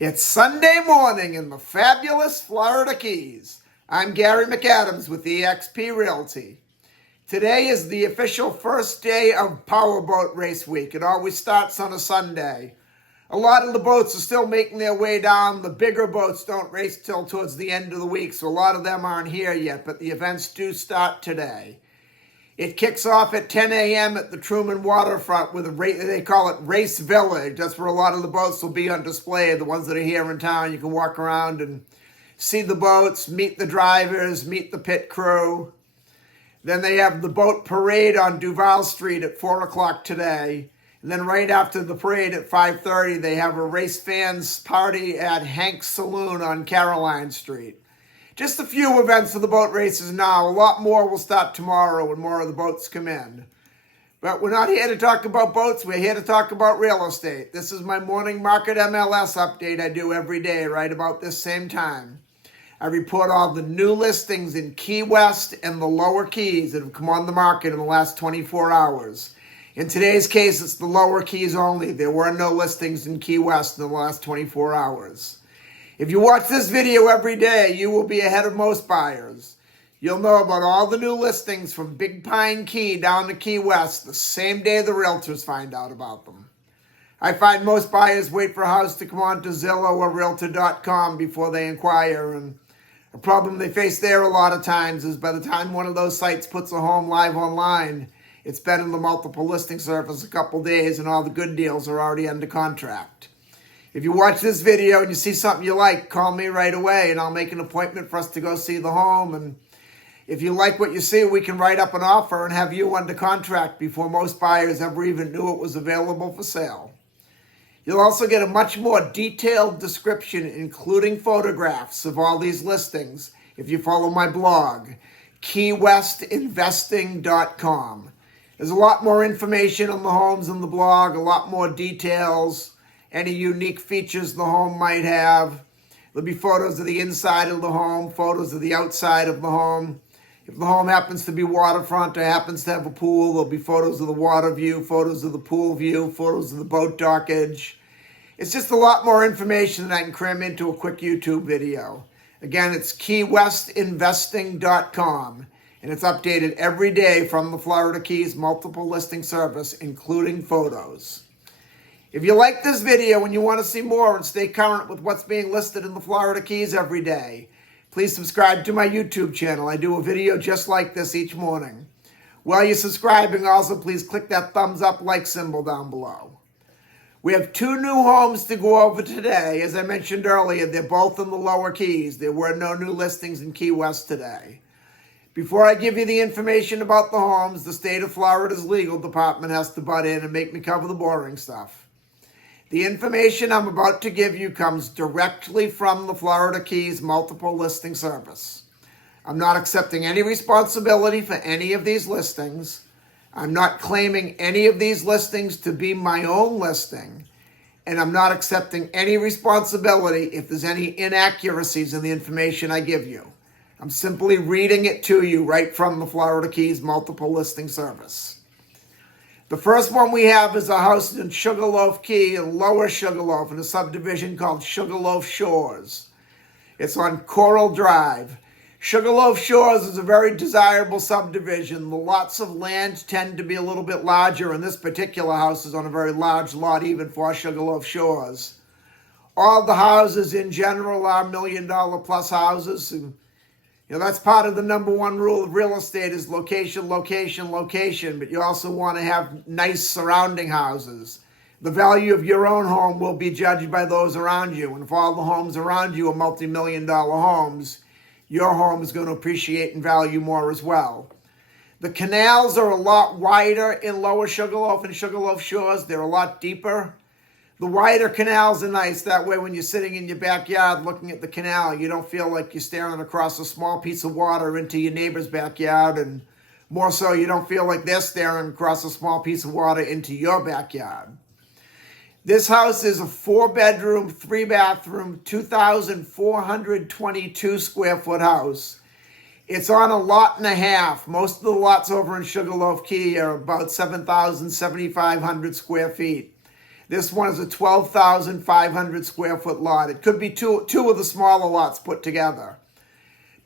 It's Sunday morning in the fabulous Florida Keys. I'm Gary McAdams with eXp Realty. Today is the official first day of Powerboat Race Week. It always starts on a Sunday. A lot of the boats are still making their way down. The bigger boats don't race till towards the end of the week, so a lot of them aren't here yet, but the events do start today. It kicks off at 10 a.m. at the Truman waterfront with they call it Race Village. That's where a lot of the boats will be on display. The ones that are here in town, you can walk around and see the boats, meet the drivers, meet the pit crew. Then they have the boat parade on Duval Street at 4 o'clock today. And then right after the parade at 5:30, they have a race fans party at Hank's Saloon on Caroline Street. Just a few events for the boat races now. A lot more will start tomorrow when more of the boats come in. But we're not here to talk about boats. We're here to talk about real estate. This is my morning market MLS update I do every day right about this same time. I report all the new listings in Key West and the lower Keys that have come on the market in the last 24 hours. In today's case, it's the lower Keys only. There were no listings in Key West in the last 24 hours. If you watch this video every day, you will be ahead of most buyers. You'll know about all the new listings from Big Pine Key down to Key West the same day the realtors find out about them. I find most buyers wait for a house to come on to Zillow or Realtor.com before they inquire, and a problem they face there a lot of times is by the time one of those sites puts a home live online, it's been in the multiple listing service a couple days and all the good deals are already under contract. If you watch this video and you see something you like, call me right away and I'll make an appointment for us to go see the home. And if you like what you see, we can write up an offer and have you under contract before most buyers ever even knew it was available for sale. You'll also get a much more detailed description, including photographs of all these listings, if you follow my blog, keywestinvesting.com. There's a lot more information on the homes in the blog, a lot more details, any unique features the home might have. There'll be photos of the inside of the home, photos of the outside of the home. If the home happens to be waterfront or happens to have a pool, there'll be photos of the water view, photos of the pool view, photos of the boat dockage. It's just a lot more information that I can cram into a quick YouTube video. Again, it's keywestinvesting.com, and it's updated every day from the Florida Keys multiple listing service, including photos. If you like this video and you want to see more and stay current with what's being listed in the Florida Keys every day, please subscribe to my YouTube channel. I do a video just like this each morning. While you're subscribing, also please click that thumbs up like symbol down below. We have two new homes to go over today. As I mentioned earlier, they're both in the lower Keys. There were no new listings in Key West today. Before I give you the information about the homes, the state of Florida's legal department has to butt in and make me cover the boring stuff. The information I'm about to give you comes directly from the Florida Keys multiple listing service. I'm not accepting any responsibility for any of these listings. I'm not claiming any of these listings to be my own listing. And I'm not accepting any responsibility if there's any inaccuracies in the information I give you. I'm simply reading it to you right from the Florida Keys multiple listing service. The first one we have is a house in Sugarloaf Key, in Lower Sugarloaf, in a subdivision called Sugarloaf Shores. It's on Coral Drive. Sugarloaf Shores is a very desirable subdivision. The lots of land tend to be a little bit larger, and this particular house is on a very large lot even for Sugarloaf Shores. All the houses in general are $1 million plus houses. And, that's part of the number one rule of real estate is location, location, location. But you also want to have nice surrounding houses. The value of your own home will be judged by those around you. And if all the homes around you are multi-million-dollar homes, your home is going to appreciate in value more as well. The canals are a lot wider in Lower Sugarloaf and Sugarloaf Shores. They're a lot deeper. The wider canals are nice. That way when you're sitting in your backyard looking at the canal, you don't feel like you're staring across a small piece of water into your neighbor's backyard, and more so you don't feel like they're staring across a small piece of water into your backyard. This house is a 4-bedroom, 3-bathroom, 2,422 square foot house. It's on a lot and a half. Most of the lots over in Sugarloaf Key are about 7,000, 7,500 square feet. This one is a 12,500 square foot lot. It could be two of the smaller lots put together.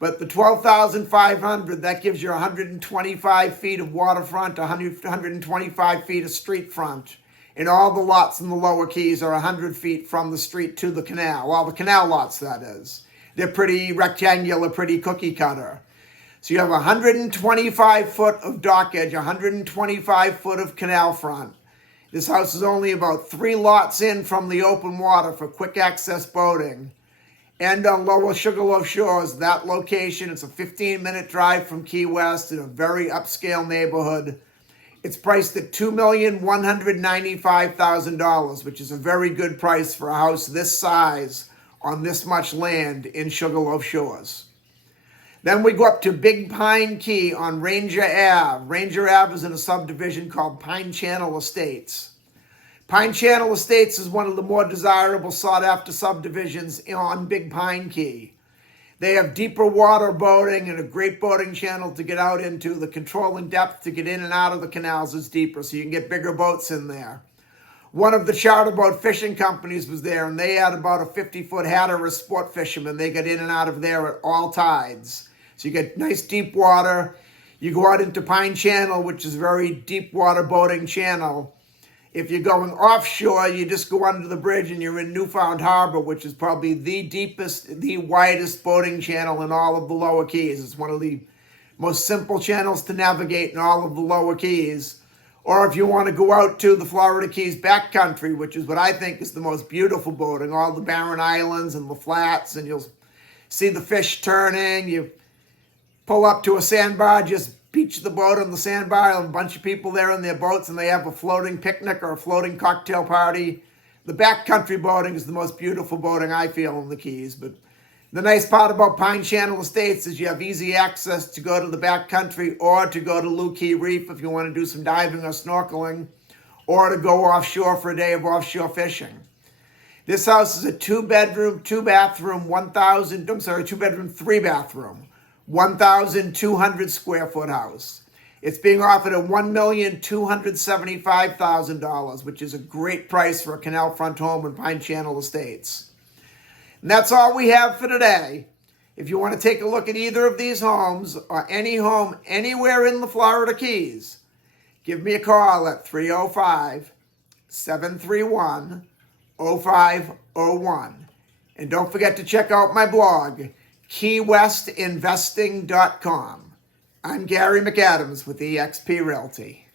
But the 12,500, that gives you 125 feet of waterfront, 125 feet of street front. And all the lots in the lower keys are 100 feet from the street to the canal. All the canal lots, that is. They're pretty rectangular, pretty cookie cutter. So you have 125 foot of dock edge, 125 foot of canal front. This house is only about 3 lots in from the open water for quick access boating. And on Lower Sugarloaf Shores, that location, it's a 15-minute drive from Key West in a very upscale neighborhood. It's priced at $2,195,000, which is a very good price for a house this size on this much land in Sugarloaf Shores. Then we go up to Big Pine Key on Ranger Ave. Ranger Ave is in a subdivision called Pine Channel Estates. Pine Channel Estates is one of the more desirable sought-after subdivisions on Big Pine Key. They have deeper water boating and a great boating channel to get out into. The controlling depth to get in and out of the canals is deeper, so you can get bigger boats in there. One of the charter boat fishing companies was there, and they had about a 50-foot Hatteras sport fishermen. They got in and out of there at all tides. So you get nice deep water. You go out into Pine Channel, which is a very deep water boating channel. If you're going offshore, you just go under the bridge and you're in Newfound Harbor, which is probably the deepest, the widest boating channel in all of the lower keys. It's one of the most simple channels to navigate in all of the lower keys. Or if you want to go out to the Florida Keys backcountry, which is what I think is the most beautiful boating, all the barren islands and the flats, and you'll see the fish turning. You pull up to a sandbar, just beach the boat on the sandbar, and a bunch of people there in their boats, and they have a floating picnic or a floating cocktail party. The backcountry boating is the most beautiful boating I feel in the Keys. But the nice part about Pine Channel Estates is you have easy access to go to the backcountry or to go to Lou Key Reef if you want to do some diving or snorkeling, or to go offshore for a day of offshore fishing. This house is a 2-bedroom, 2-bathroom, 2-bedroom, 3-bathroom. 1,200 square foot house. It's being offered at $1,275,000, which is a great price for a canal front home in Pine Channel Estates. And that's all we have for today. If you want to take a look at either of these homes or any home anywhere in the Florida Keys, give me a call at 305-731-0501. And don't forget to check out my blog, KeyWestInvesting.com. I'm Gary McAdams with eXp Realty.